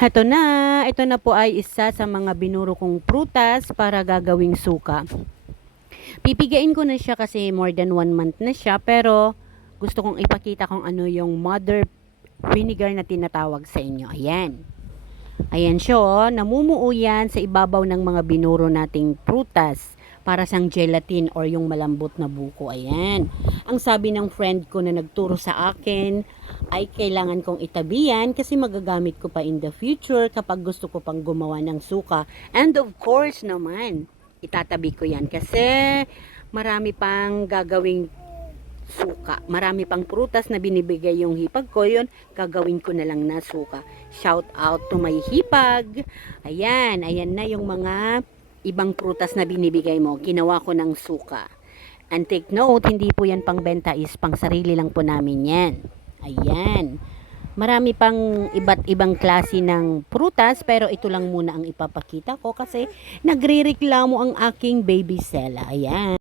Ito na po ay isa sa mga binuro kong prutas para gagawing suka. Pipigain ko na siya kasi more than 1 month na siya, pero gusto kong ipakita kung ano yung mother vinegar na tinatawag sa inyo. Ayan. Ayan siya, oh. Namumuo yan sa ibabaw ng mga binuro nating prutas para sang gelatin or yung malambot na buko. Ayan. Ang sabi ng friend ko na nagturo sa akin ay kailangan kong itabi yan kasi magagamit ko pa in the future kapag gusto ko pang gumawa ng suka. And of course naman, itatabi ko yan kasi marami pang gagawing suka. Marami pang prutas na binibigay yung hipag ko, yun gagawin ko na lang na suka. Shout out to my hipag. Ayan na yung mga ibang prutas na binibigay mo. Ginawa ko ng suka. And take note, hindi po yan pang benta, is pang sarili lang po namin yan. Ayan. Marami pang iba't ibang klase ng prutas, pero ito lang muna ang ipapakita ko kasi nagrereklamo ang aking baby Sela. Ayan.